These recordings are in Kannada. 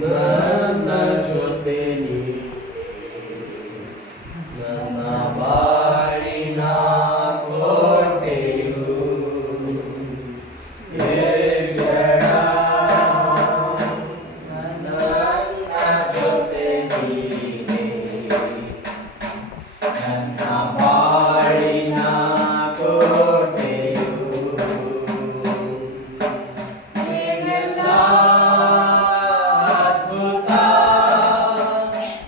ನನ್ನ ಜೊತೆ ನೀ ನನ್ನ ಬಾಳಿನ ಕೋಟೆಯು ಏಷಣ ನನ್ನ ಜೊತೆ ನೀನೆ ನನ್ನ ಬಾಳಿನ ಕೋಟೆಯು ನೀನೆಲ್ಲ ಅದ್ಭುತ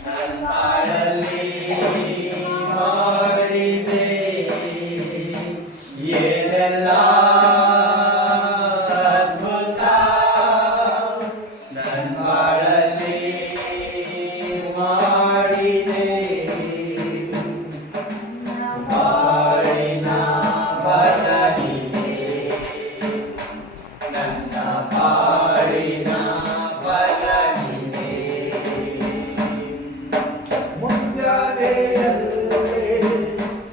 ನನ್ನ ಬಾಳಲ್ಲಿ ಮಾಡಿದೆ ಏನೆಲ್ಲ ಅದ್ಭುತ ನನ್ನ ಬಾಳಲ್ಲಿ ಮಾಡಿದೆ ಬಾಳಿನ ಬಲವಿದೆ ನನ್ನ ಬಾಳಿನ ಬಲವಿದೆ ಮುಂಜಾನೆಯಲ್ಲೇ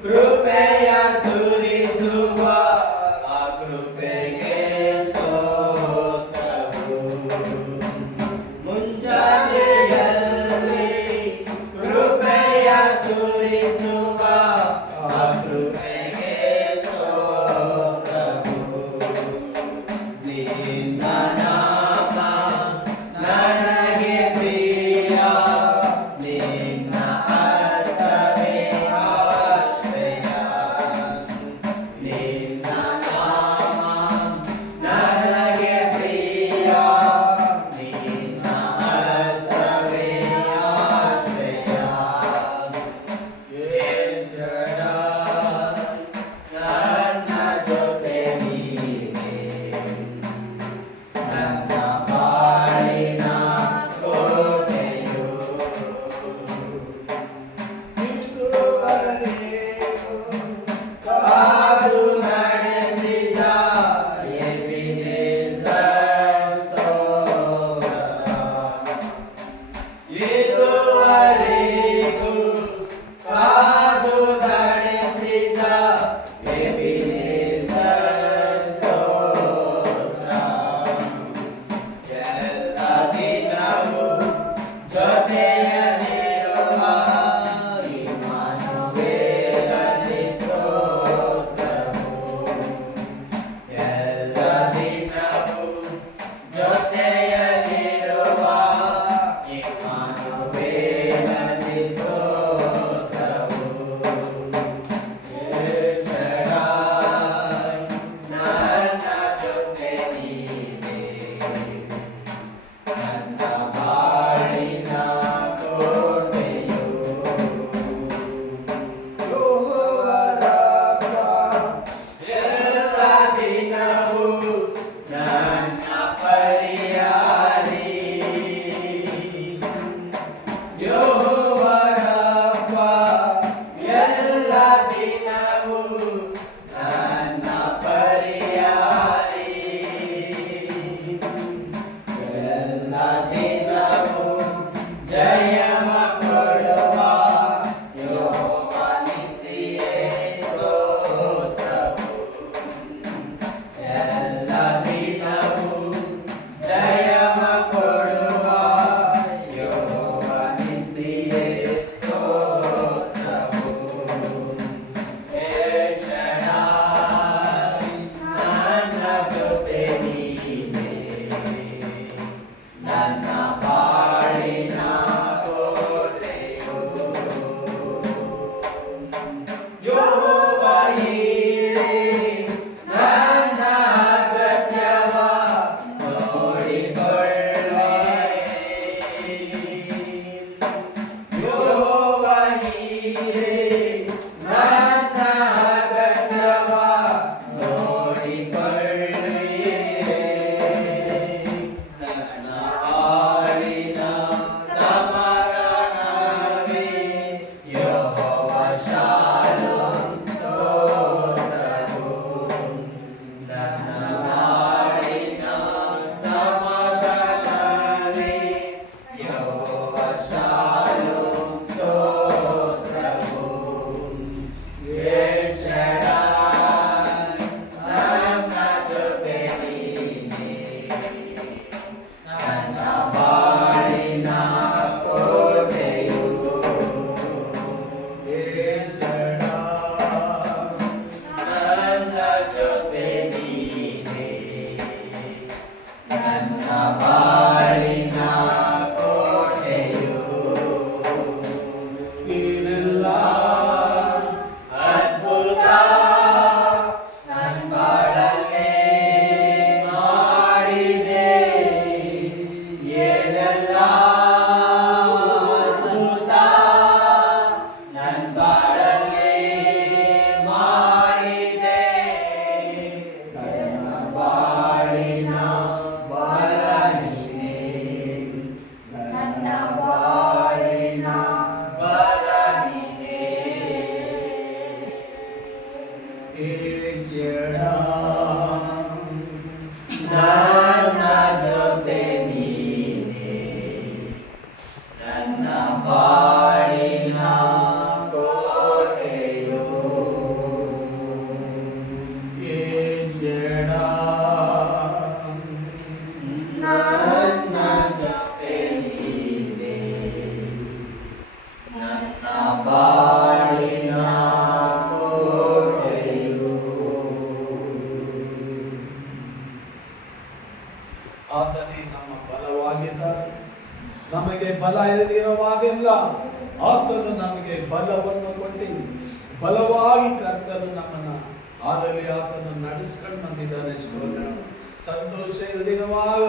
ಕೃಪೆಯ ಸುರಿಸುವ ಆ ಕೃಪೆಗೆ ಸ್ತೋತ್ರವು ಮುಂಜಾನೆಯಲ್ಲಿ ಕೃಪೆಯ ಸುರಿಸುವ ಆ ಕೃಪೆಗೆ ಸ್ತೋತ್ರವು ನಿನ್ನ ನಾಮ ನನಗೆ ಪ್ರಿಯ ನಿನ್ನ ಹಸ್ತವೇ ಆಶ್ರಯ ನಿನ್ನ ನಾಮ ನನಗೆ ಪ್ರಿಯ ನಿನ್ನ ಹಸ್ತವೇ ಆಶ್ರಯ ಏಷಣ ನನ್ನ ಜೊತೆ ನೀನೆ ನನ್ನ ಬಾಳಿನ ಕೋಟೆಯು ಇದುವರೆಗೂ ಕಾದು ನಡೆಸಿದ ಎಬಿನೇಜರ್ ಸ್ತೋತ್ರ ಇದುವರೆಗೂ ಕಾದು ನಡೆಸಿದ ಎಬಿನೇಜರ್ ಸ್ತೋತ್ರ ಎಲ್ಲ ದಿನವೂ ಜೊತೆಯಲ್ಲಿರುವ ಇಮ್ಮಾನುವೇಲನೇ ಸ್ತೋತ್ರವು ಎಲ್ಲ ದಿನವೂ ಜೊತೆಯಲ್ಲಿರುವ ಇಮ್ಮಾನುವೇಲನೇ ಸ್ತೋತ್ರವು ಏಷಣ ನನ್ನ ಜೊತೆ ನೀನೆ ನನ್ನ ಬಾಳಿನ ಕೋಟೆಯು ಯೆಹೋವರ ಎಲ್ಲ ದಿನವೂ ನನ್ನ ಪರಿಯಾರಿ ಯೆಹೋವರ ಎಲ್ಲ ದಿನವೂ ನನ್ನ ಪರಿಯಾರಿ ಎಲ್ಲ ದಿನವೂ ಜಯವ ಕೊಡುವ ಯೆಹೋವ ನಿಸ್ಸಿಯೇ ಸ್ತೋತ್ರವು ಎಲ್ಲ ದಿನವೂ ಜಯವ ಕೊಡುವ ಯೆಹೋವ ನಿಸ್ಸಿಯೇ ಸ್ತೋತ್ರವು ಏಷಣ ನನ್ನ ಜೊತೆ ನೀನೆ ನನ್ನ ಮಾಡಿದ್ದಾನೆ. ನಮಗೆ ಬಲ ಇರದಿರುವಾಗೆಲ್ಲ ಆತನು ನಮಗೆ ಬಲವನ್ನು ಕೊಟ್ಟು ಬಲವಾಗಿ ಕರ್ತನು ನಮ್ಮನ್ನ ಆದಲ್ಲಿ ಆತನು ನಡೆಸ್ಕೊಂಡು ಬಂದಿದ್ದಾನೆ. ಸಂತೋಷ ಇಲ್ಲದಿರುವಾಗ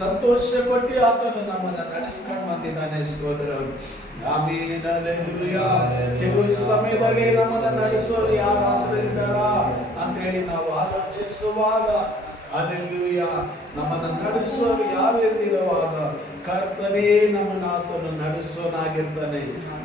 ಸಂತೋಷ ಕೊಟ್ಟು ಆತನು ನಮ್ಮನ್ನ ನಡೆಸ್ಕೊಂಡು ಬಂದಿದ್ದಾನೆ. ಸಹೋದರ ಆಮೇನ್, ಹಲ್ಲೆಲೂಯಾ. ಕೆಲವು ಸಮಯದಲ್ಲಿ ನಮ್ಮನ್ನ ನಡೆಸೋರು ಯಾರಾದ್ರೂ ಇದ್ದಾರ ಅಂತ ಹೇಳಿ ನಾವು ಆಲೋಚಿಸುವಾಗ, ಹಲ್ಲೆಲೂಯಾ, ನಮ್ಮನ್ನ ನಡೆಸೋರು ಯಾರು ಇಲ್ದಿರುವಾಗ ಕರ್ತನೇ ನಮ್ಮನ್ನ ಆತನು ನಡೆಸೋನಾಗಿರ್ತಾನೆ.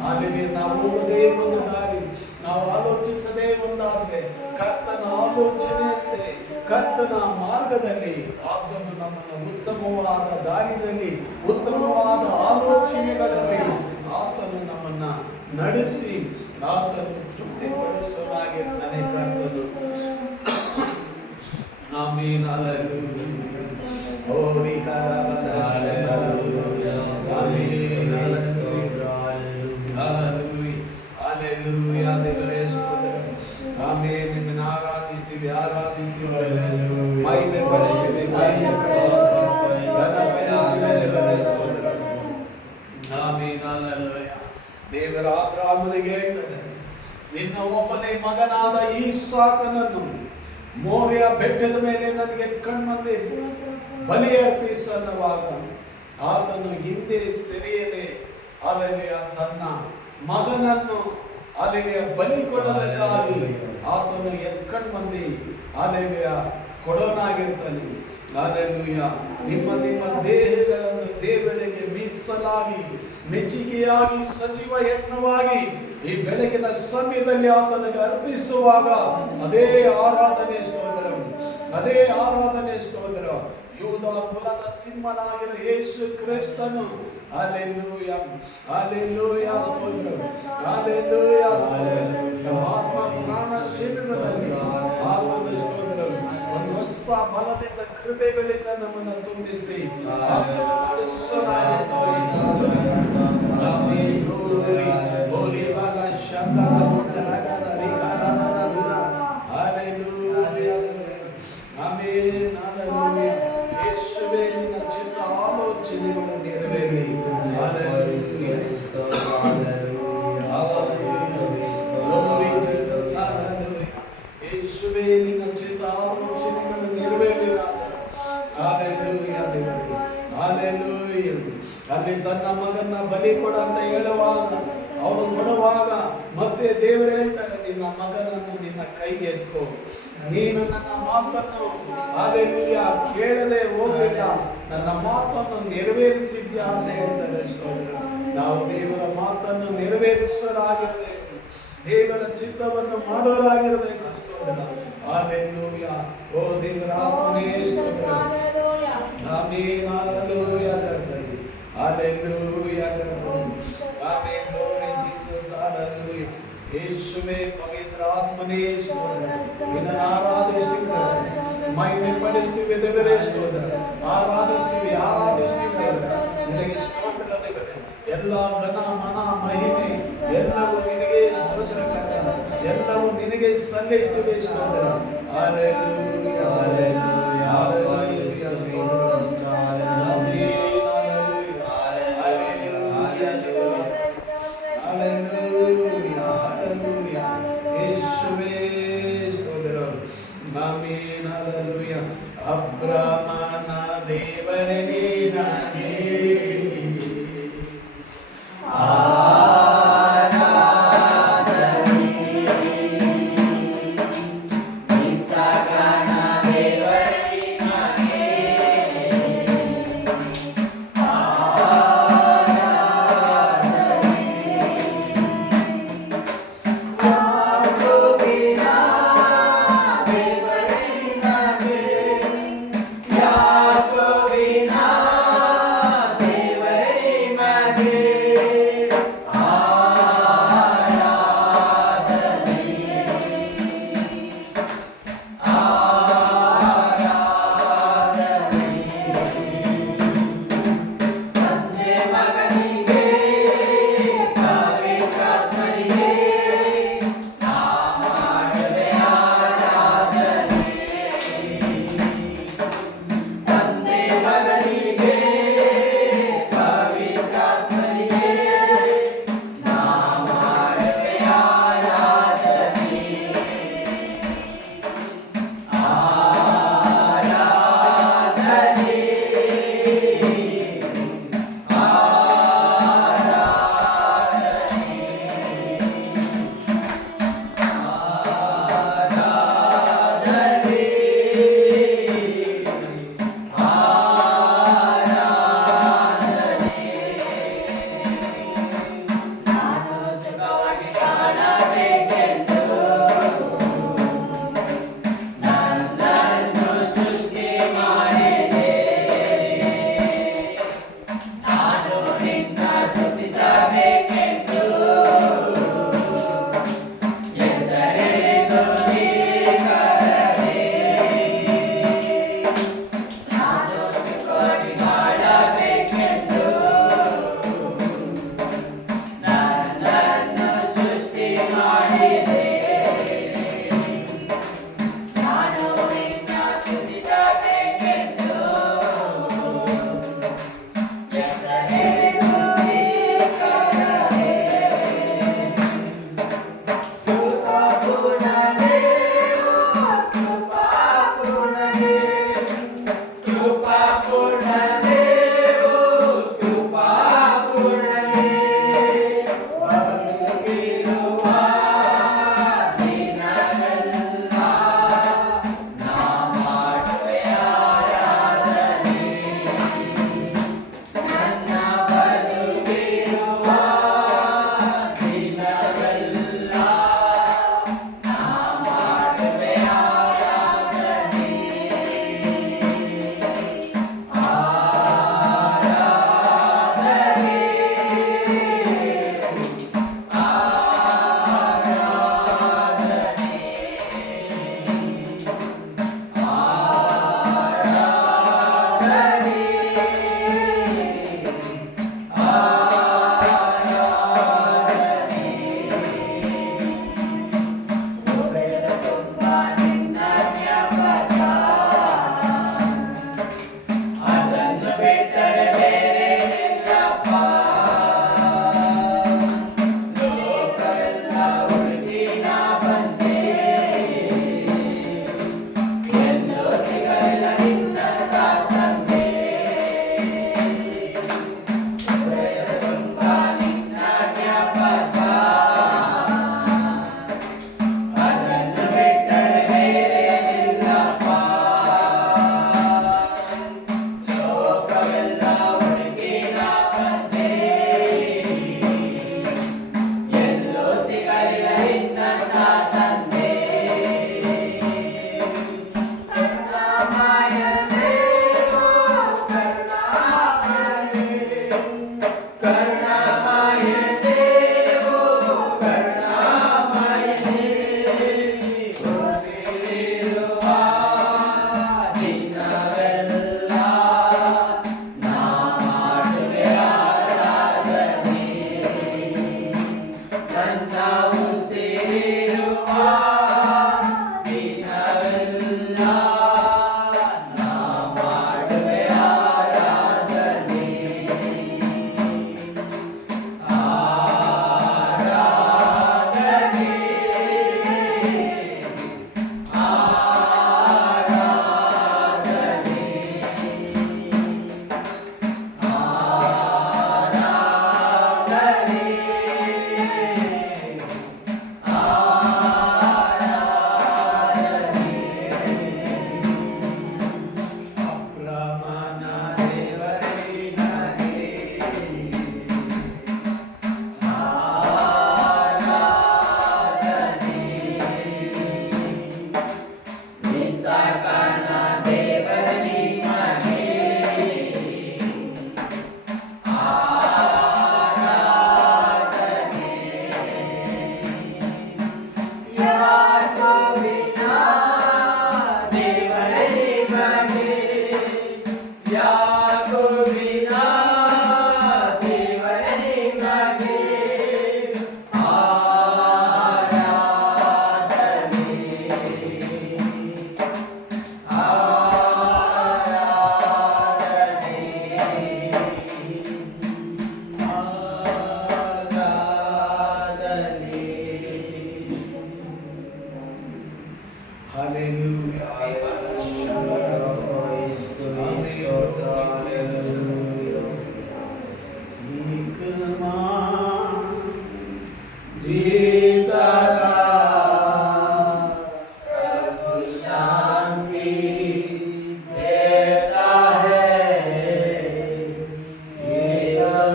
ಅಲ್ಲಿ ನಾವು ಹೋಗದೇ ಒಂದು ದಾರಿ, ನಾವು ಆಲೋಚಿಸದೇ ಒಂದಾದ್ರೆ ಕರ್ತನ ಆಲೋಚನೆಯಂತೆ ಕರ್ತನ ಮಾರ್ಗದಲ್ಲಿ ಆತನು ನಮ್ಮನ್ನು ಉತ್ತಮವಾದ ದಾರಿಯಲ್ಲಿ ಉತ್ತಮವಾದ ಆಲೋಚನೆಗಳಲ್ಲಿ ಆತನು ನಮ್ಮನ್ನ ನಡೆಸಿ ಆತನು ತೃಪ್ತಿಪಡಿಸೋನಾಗಿರ್ತಾನೆ ಕರ್ತನು. ಆಮೇನ್, ಹಲ್ಲೆಲೂಯಾ. ಓರಿ ಕರಬಲ ಹಲ್ಲೆಲೂಯಾ. ಆಮೇನ್, ಹಲ್ಲೆಲೂಯಾ. ಹಲ್ಲೆಲೂಯಾ. ದೇವರೇ ಸ್ತೋತ್ರ. ಆಮೇನ್. ನಿಮ್ಮನ್ನು ಆರಾಧಿಸ್ತೀವಿ, ಮಹಿಮೆ ಪಡಿಸ್ತೀವಿ, ದೇವರೇ ಸ್ತೋತ್ರ. ಆಮೇನ್, ಹಲ್ಲೆಲೂಯಾ. ದೇವರ ಅಬ್ರಹಾಮನಿಗೆ ಹೇಳ್ತಾರೆ, ನಿನ್ನ ಒಬ್ಬನೇ ಮಗನಾದ ಈಸಾಕನನ್ನು ಮೋರಿಯ ಬೆಟ್ಟದ ಮೇಲೆ ನನಗೆ ಎತ್ಕೊಂಡು ಬಂದೆ ಬಲಿ ಅರ್ಪಿಸುವಾಗ ಆತನು ಹಿಂದೆ ಸೆರೆಯದೆ ಅಲೆಯ ತನ್ನ ಮಗನನ್ನು ಅಲೆಯ ಬಲಿ ಕೊಡೋದಕ್ಕಾಗಿ ಆತನು ಎತ್ಕೊಂಡು ಬಂದು ಅಲೆಯ ಕೊಡೋನಾಗಿರ್ತಾನೆ. ಹಲ್ಲೆಲೂಯಾ. ನಿಮ್ಮ ನಿಮ್ಮ ದೇಹಗಳನ್ನು ದೇವರಿಗೆ ಮೀಸಲಾಗಿ ಮೆಚ್ಚುಗೆಯಾಗಿ ಸಜೀವ ಯಜ್ಞವಾಗಿ ಈ ಬೆಳಗಿನ ಸಮಯದಲ್ಲಿ ಆತನಿಗೆ ಅರ್ಪಿಸುವಾಗ ಅದೇ ಆರಾಧನೆ ಸ್ತೋತ್ರ, ಅದೇ ಆರಾಧನೆ ಸ್ತೋತ್ರ. ಯೂದ ಕುಲದ ಸಿಂಹನಾಗಿರೋ ಯೇಸು ಕ್ರಿಸ್ತನು, ಹಲ್ಲೆಲೂಯಾ, ಹಲ್ಲೆಲೂಯಾ ಸ್ತೋತ್ರ, ಹಲ್ಲೆಲೂಯಾ ಸ್ತೋತ್ರ. ಆತ್ಮ ಪ್ರಾಣ ಶಿಬಿರದಲ್ಲಿ ಆತನ ಸ್ತೋತ್ರ ಒಂದು ಹೊಸ ಬಲದಿಂದ ಕೃಪೆಗಳಿಂದ ನಮ್ಮನ್ನು ತುಂಬಿಸಿ ಯೇಸುವೇ ನಿನ್ನ ಚಿತ್ತ ಆಲೋಚನೆಗಳು ನೆರವೇರಲಿ. ಯೇಸುವೇ ನಿನ್ನ ಚಿತ್ತ ಆಲೋಚನೆಗಳು ನೆರವೇರಲಿ ರಾಜ. ಹಲ್ಲೆಲೂಯಾ ದೇವರೇ, ಹಲ್ಲೆಲೂಯಾ. ಅಲ್ಲಿ ತನ್ನ ಮಗನ್ನ ಬಲಿ ಕೊಡ ಅಂತ ಹೇಳುವಾಗ ಅವರು ಕೊಡುವಾಗ ಮತ್ತೆ ದೇವರು ಹೇಳ್ತಾರೆ, ನಿನ್ನ ಮಗನನ್ನು ನಿನ್ನ ಕೈಗೆ ಎತ್ಕೋ, ನೀನು ನನ್ನ ಮಾತನ್ನು ಹಲ್ಲೆಲೂಯಾ ಕೇಳದೆ ಹೋಗಲಿಲ್ಲ, ನನ್ನ ಮಾತನ್ನು ನೆರವೇರಿಸಿದ್ಯಾ ಅಂತ ಹೇಳ್ತಾರೆ. ನಾವು ದೇವರ ಮಾತನ್ನು ನೆರವೇರಿಸುವರಾಗಿರ್ಬೇಕು, ದೇವರ ಚಿತ್ತವನ್ನು ಮಾಡೋರಾಗಿರ್ಬೇಕು. ಹಲ್ಲೆಲೂಯಾ. ಓ ದೇವರ ಆತ್ಮನೇ ಸ್ತೋತ್ರ. ಆಮೆನ್, ಹಲ್ಲೆಲೂಯಾ ಕರ್ತನೇ, ಹಲ್ಲೆಲೂಯಾ ಕರ್ತನೇ. Amen, glory Jesus, hallelujah. ಯೇಸುವೇ ಪವಿತ್ರ ಆತ್ಮನೇ ಸ್ತೋತ್ರ. ನಿನ್ನನ್ನು ಆರಾಧಿಸ್ತೀವಿ, ಮಹಿಮೆ ಪಡಿಸ್ತೀವಿ ದೇವರೇ ಸ್ತೋತ್ರ. ಆರಾಧಿಸ್ತೀವಿ ದೇವರೇ, ನಿನಗೆ ಸ್ತೋತ್ರ ದೇವರೇ. ಎಲ್ಲ ಘನ ಮನ ಮಹಿಮೆ ಎಲ್ಲವೂ ನಿನಗೆ ಸ್ತೋತ್ರ ಕರ್ತನೇ, ಎಲ್ಲವೂ ನಿನಗೆ ಸಲ್ಲಿಸ್ತೀವಿ ಸ್ತೋತ್ರ. ಹಲ್ಲೆಲೂಯಾ, ಹಲ್ಲೆಲೂಯಾ, ಹಲ್ಲೆಲೂಯಾ ಸ್ತೋತ್ರ. ಅಬ್ರಹ್ಮನ ದೇವರೇ ನೀನೇ,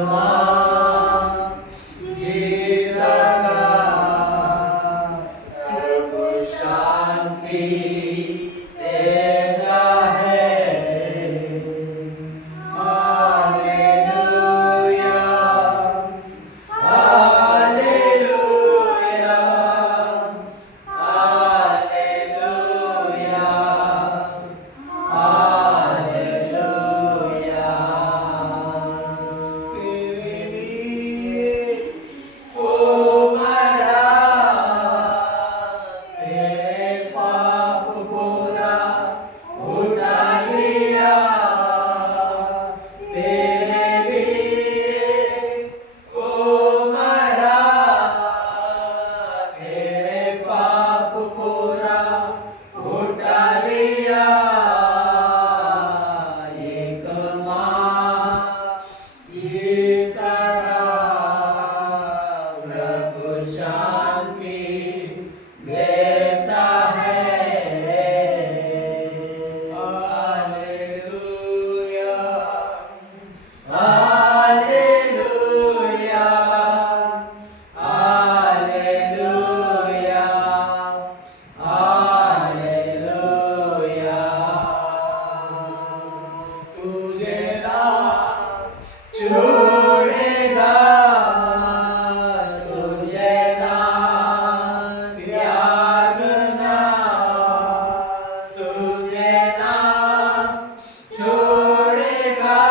मां जीतना प्रभु शांति देता है। Hallelujah hallelujah hallelujah hallelujah. तेरे लिए ओ मरा तेरे पाप पूरा उठा लिया। तेरे लिए ओ मरा तेरे पाप पूरा उठा लिया। एक मां जीता प्रभु शांति देता है। Hallelujah hallelujah hallelujah hallelujah. तुझे ना छोड़ेगा तुझे ना त्यागना। तुझे ना छोड़ेगा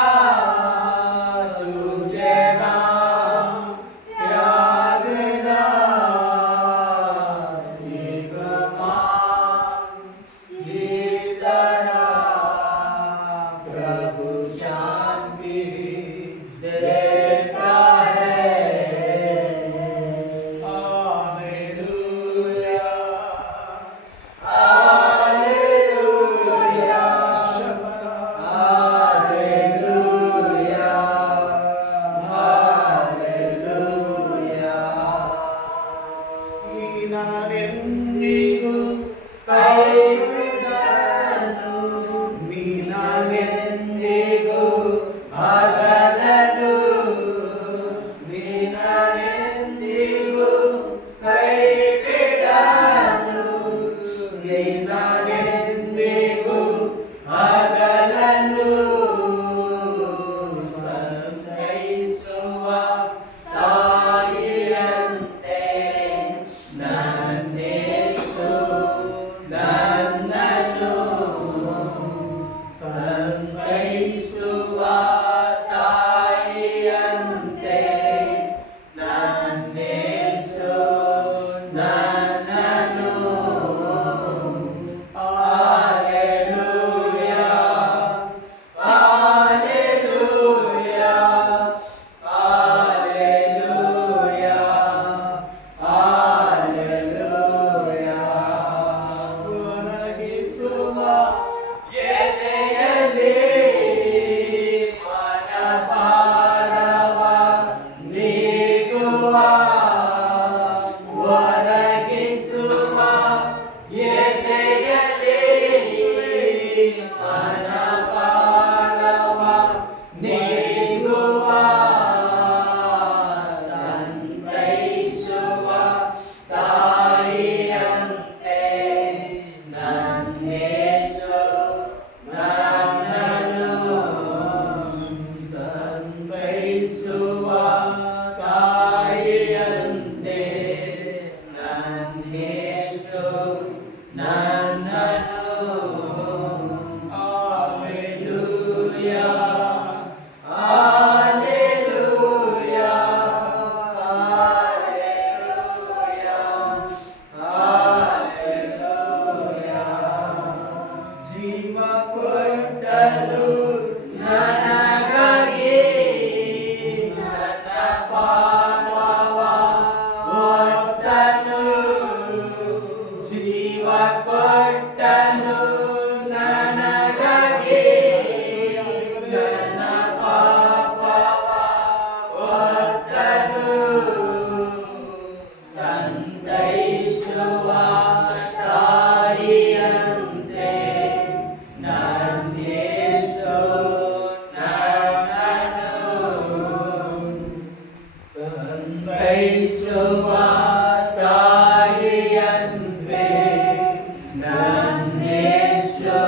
तुझे ना त्यागना। एक मां जीतना प्रभु शांति देता ಸಂತೈಸುವ ತಾಯಿಯಂತೆ ನನ್ನೇಸು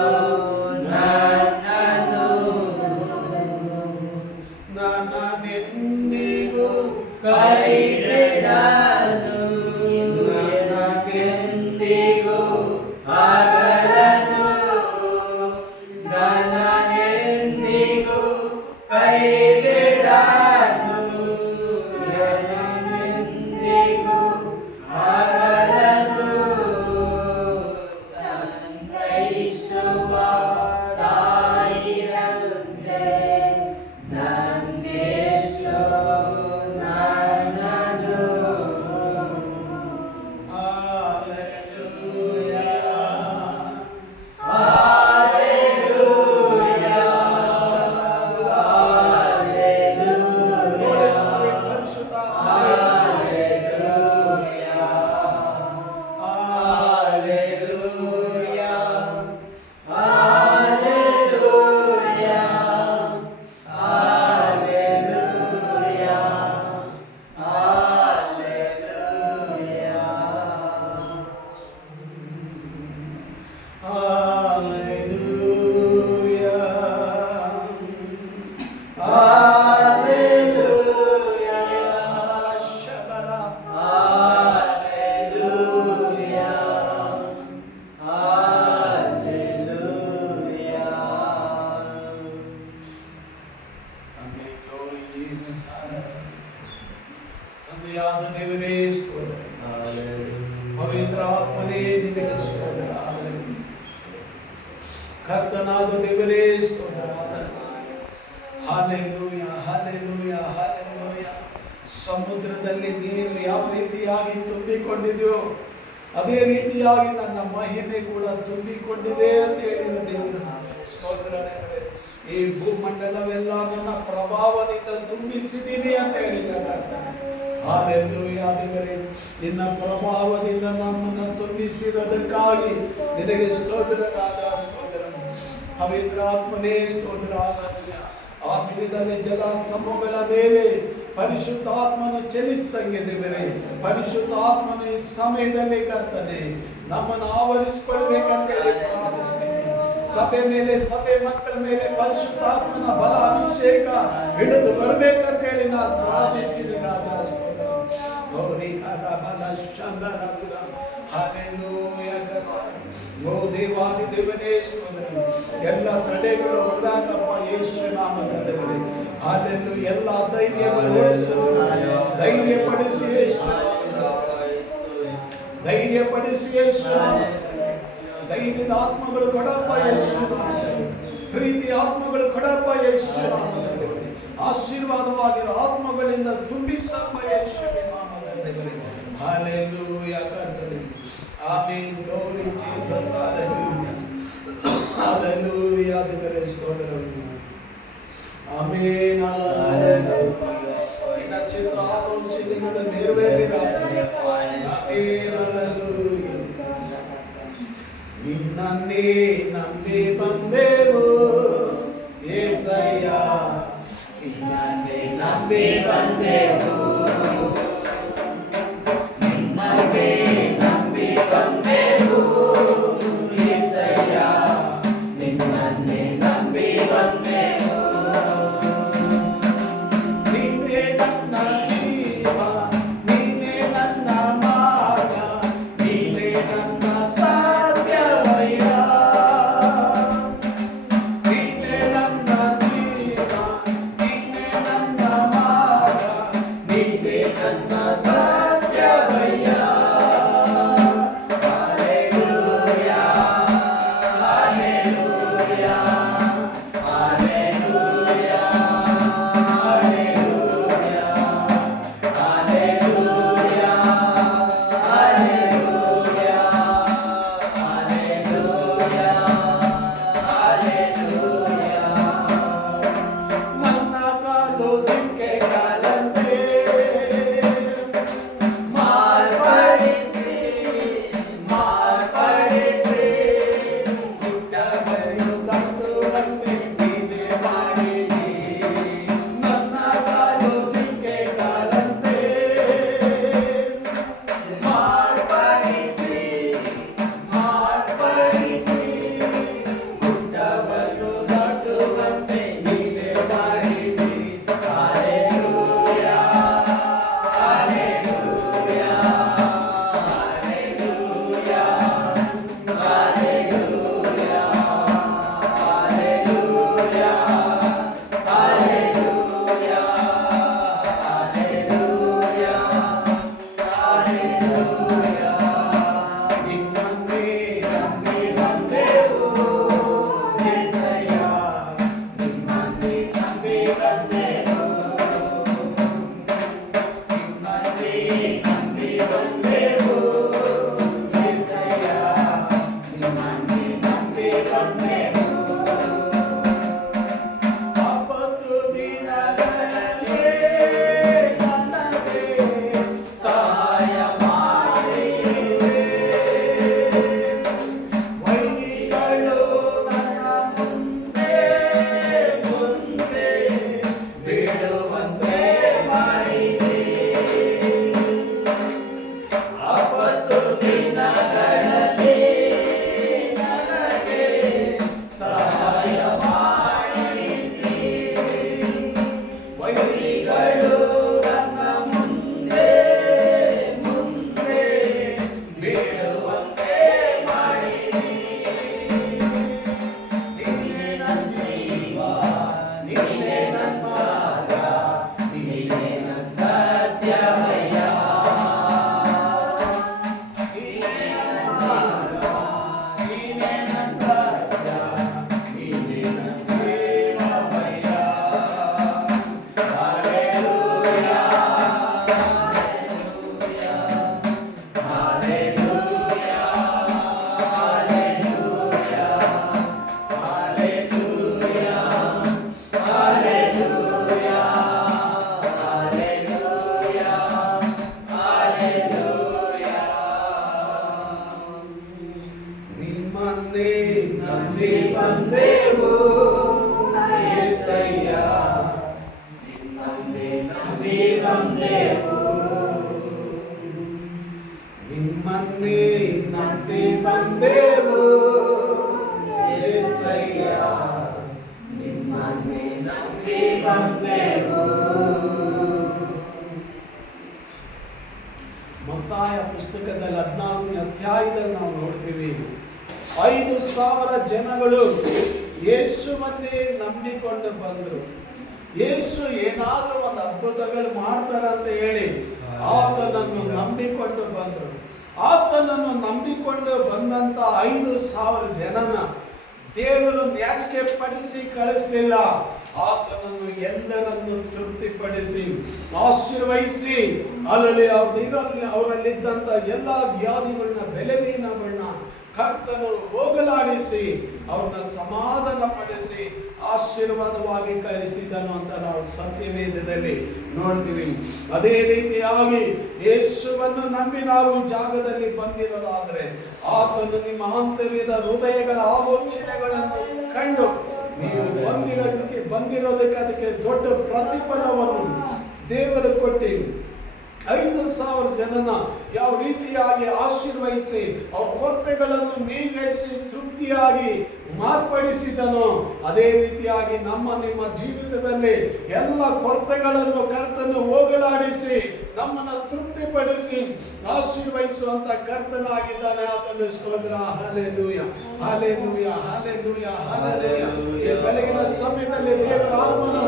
ನನ್ನನು ನನ್ನೆಂದಿಗೂ ಕೈಬಿಡನು ನನ್ನೆಂದಿಗೂ ಅಗಲನು ನನ್ನೆಂದಿಗೂ ಕೈಬಿಡನು ನನ್ನೆಂದಿಗೂ ಅಗಲನು ಸಂತೈಸುವ ತಾಯಿಯಂತೆ ನನ್ನೇಸು ನನ್ನನು ತಂದೆಯಾದ ದೇವರೇ ಸ್ತೋತ್ರ. ಪವಿತ್ರ ಆತ್ಮನೇ ನಿನಗೆ ಸ್ತೋತ್ರ. ಕರ್ತನಾದ ದೇವರೇ ಸ್ತೋತ್ರ. Hallelujah, hallelujah, hallelujah. ಸಮುದ್ರದಲ್ಲಿ ನೀರು ಯಾವ ರೀತಿಯಾಗಿ ತುಂಬಿಕೊಂಡಿದೆಯೋ ಅದೇ ರೀತಿಯಾಗಿ ನನ್ನ ಮಹಿಮೆ ಕೂಡ ತುಂಬಿಕೊಂಡಿದೆ ಅಂತ ಹೇಳಿದ ದೇವರು ಸ್ತೋತ್ರ. ದೇವರೇ, ಈ ಭೂಮಂಡಲವೆಲ್ಲ ನನ್ನ ಪ್ರಭಾವದಿಂದ ತುಂಬಿಸಿದ್ದೀನಿ ಅಂತ ಹೇಳಿದ್ದಾರೆ. ಹಲ್ಲೆಲೂಯ ದೇವರೇ, ನಿನ್ನ ಪ್ರಭಾವದಿಂದ ನಮ್ಮನ್ನು ತುಂಬಿಸಿರೋದಕ್ಕಾಗಿ ನಿನಗೆ ಸ್ತೋತ್ರ ರಾಜ, ಸ್ತೋತ್ರ. ಪವಿತ್ರಾತ್ಮನೇ ಸ್ತೋತ್ರ. ಆ ದಿನದಲ್ಲಿ ಜಲ ಸಮೂಹಗಳ ಮೇಲೆ ಪರಿಶುದ್ಧಾತ್ಮನ ಚಲಿಸಿದಂಗೆ ದೇವರೇ, ಪರಿಶುದ್ಧಾತ್ಮನ ಈ ಸಮಯದಲ್ಲಿ ಕರ್ತನೆ ನಮ್ಮನ್ನು ಆವರಿಸಿಕೊಳ್ಬೇಕಂತ ಹೇಳಿ ಪ್ರಾರ್ಥಿಸ್ತೀನಿ. ಸಭೆ ಮೇಲೆ, ಸಭೆ ಮಕ್ಕಳ ಮೇಲೆ ಪರಿಶುದ್ಧಾತ್ಮನ ಬಲ ಅಭಿಷೇಕ ಹಿಡಿದು ಬರಬೇಕಂತ ಹೇಳಿ ನಾನು ಪ್ರಾರ್ಥಿಸ್ತೀನಿ ರಾಜ. ದೇವಾದಿ ದೇವನೇ ಸ್ತೋತ್ರ. ಎಲ್ಲ ತಡೆಗಳು ಹೊಡೆದಾಕಪ್ಪ ಯೇಸು ನಾಮದಲ್ಲಿ. ಅಲ್ಲೆಲ್ಲೂ ಎಲ್ಲ ಧೈರ್ಯವನ್ನು ಧೈರ್ಯಪಡಿಸಿ ಯೇಸು, ಧೈರ್ಯಪಡಿಸಿ ಯೇಸು, ಧೈರ್ಯದ ಆತ್ಮಗಳು ಕೊಡಪ್ಪ ಯೇಸು, ಪ್ರೀತಿ ಆತ್ಮಗಳು ಕೊಡಪ್ಪ ಯೇಸು ನಾಮದಲ್ಲಿ. ಆಶೀರ್ವಾದವಾಗಿರೋ ಆತ್ಮಗಳಿಂದ ತುಂಬಿಸಪ್ಪ ಯೇಸುವಿನ ನಾಮದಲ್ಲಿ. ಹಲ್ಲೆಲೂಯ ಕರ್ತನೇ. Amen. Glory Jesus. Hallelujah, hallelujah ದೇವರೇ ಸ್ತೋತ್ರ. ಆಮೆನ್. ನಿನ್ನ ಚಿತ್ತ ಆಲೋಚನೆಗಳು ನೆರವೇರಿರಾಗಲಿ. ಆಮೆನ್. ಹಲ್ಲೆಲೂಯ. ನಿನ್ನನ್ನೇ ನಂಬಿ ಬಂದೆವು యేసయ్య, ನಿನ್ನನ್ನೇ ನಂಬಿ ಬಂದೆವು, ನಿನ್ನನ್ನೇ ನಂಬಿ ಬಂದೆವು యేసయ్య, ನಿನ್ನನ್ನೇ ನಂಬಿ ಬಂದೆವು. ನೀನೇ ನನ್ನ ಜೀವ, ನೀನೇ ನನ್ನ ಮಾರ್ಗ, ನೀನೇ ನನ್ನ ಸಾಧ್ಯವಯ್ಯ. ನೀನೇ ನನ್ನ ಜೀವ, ನೀನೇ ನನ್ನ ಮಾರ್ಗ, ನೀನೇ ನನ್ನ ಸಾಧ್ಯವಯ್ಯ. Hallelujah, hallelujah, hallelujah, hallelujah, hallelujah, hallelujah, hallelujah, hallelujah. ನನ್ನ ಕಾಲು ದಿಕ್ಕೆ ಕಾಲಂತೆ, ನಂಬಿ ಬಂದೆವು. ನಿಮ್ಮನ್ನೇ ನಂಬಿ ಬಂದೆವು యేసయ్య, ನಿಮ್ಮನ್ನೇ ನಂಬಿ ಬಂದೆವು. ಮತ್ತಾಯ ಪುಸ್ತಕದಲ್ಲಿ 14ನೇ ಅಧ್ಯಾಯದಲ್ಲಿ ನಾವು ನೋಡ್ತೀವಿ, 5,000 ಜನಗಳು ಯೇಸುವನ್ನೇ ನಂಬಿಕೊಂಡು ಬಂದರು. ಯೇಸು ಏನಾದರೂ ಒಂದು ಅದ್ಭುತಗಳು ಮಾಡ್ತಾರಂತ ಹೇಳಿ ಆತನನ್ನು ನಂಬಿಕೊಂಡು ಬಂದರು. ಆತನನ್ನು ನಂಬಿಕೊಂಡು ಬಂದಂತ 5,000 ಜನನ ದೇವರು ನ್ಯಾಚಿಕೆ ಪಡಿಸಿ ಕಳಿಸಲಿಲ್ಲ. ಆತನನ್ನು ಎಲ್ಲರನ್ನು ತೃಪ್ತಿಪಡಿಸಿ ಆಶೀರ್ವಹಿಸಿ ಅಲ್ಲಲ್ಲಿ ಅವರಲ್ಲಿದ್ದಂತ ಎಲ್ಲ ವ್ಯಾಧಿಗಳನ್ನ ಬೆಲೆವೀನಗಳನ್ನ ಕರ್ತನು ಹೋಗಲಾಡಿಸಿ ಅವ್ರನ್ನ ಸಮಾಧಾನ ಪಡಿಸಿ ಆಶೀರ್ವಾದವಾಗಿ ಕಳಿಸಿದನು ಅಂತ ನಾವು ಸತ್ಯವೇದದಲ್ಲಿ ನೋಡ್ತೀವಿ. ಅದೇ ರೀತಿಯಾಗಿ ಯೇಸುವನ್ನು ನಂಬಿ ನಾವು ಈ ಜಾಗದಲ್ಲಿ ಬಂದಿರೋದಾದ್ರೆ ಆತನು ನಿಮ್ಮ ಆಂತರ್ಯದ ಹೃದಯಗಳ ಆಲೋಚನೆಗಳನ್ನು ಕಂಡು ನೀವು ಬಂದಿರೋದಕ್ಕೆ ಅದಕ್ಕೆ ದೊಡ್ಡ ಪ್ರತಿಫಲವನ್ನು ದೇವರು ಕೊಟ್ಟು 5,000 ಜನನ ಯಾವ ರೀತಿಯಾಗಿ ಆಶೀರ್ವಹಿಸಿ ಅವ್ರ ಕೊರತೆಗಳನ್ನು ನೀಗಿಸಿ ತೃಪ್ತಿಯಾಗಿ ಮಾರ್ಪಡಿಸಿದನೋ ಅದೇ ರೀತಿಯಾಗಿ ನಿಮ್ಮ ಜೀವಿತದಲ್ಲಿ ಎಲ್ಲ ಕೊರತೆಗಳನ್ನು ಕರ್ತನು ಹೋಗಲಾಡಿಸಿ ನಮ್ಮನ್ನು ತೃಪ್ತಿಪಡಿಸಿ ಆಶೀರ್ವಹಿಸುವಂತ ಕರ್ತನಾಗಿದ್ದಾನೆ. ಆತನು ಸ್ತೋತ್ರ. Hallelujah, hallelujah, hallelujah, hallelujah. ಈ ಬೆಳಗಿನ ಸಮಯದಲ್ಲಿ ದೇವರ ಆತ್ಮನು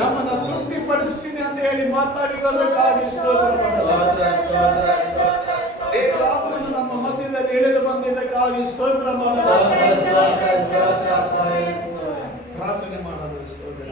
ನಮ್ಮನ್ನು ತೃಪ್ತಿಪಡಿಸ್ತೀನಿ ಅಂತ ಹೇಳಿ ಮಾತಾಡಿರೋದಕ್ಕಾಗಿ ಸ್ತೋತ್ರ ಮಾಡಲಾಗಿದೆ. ದೇವರ ಆತ್ಮನು ನಮ್ಮ ಮಧ್ಯದಲ್ಲಿ ಇಳಿದು ಬಂದಿದ್ದಕ್ಕಾಗಿ ಸ್ತೋತ್ರ ಮಾಡಲಾಗಿದೆ. ಪ್ರಾರ್ಥನೆ ಮಾಡೋಣ. ಸ್ತೋತ್ರ.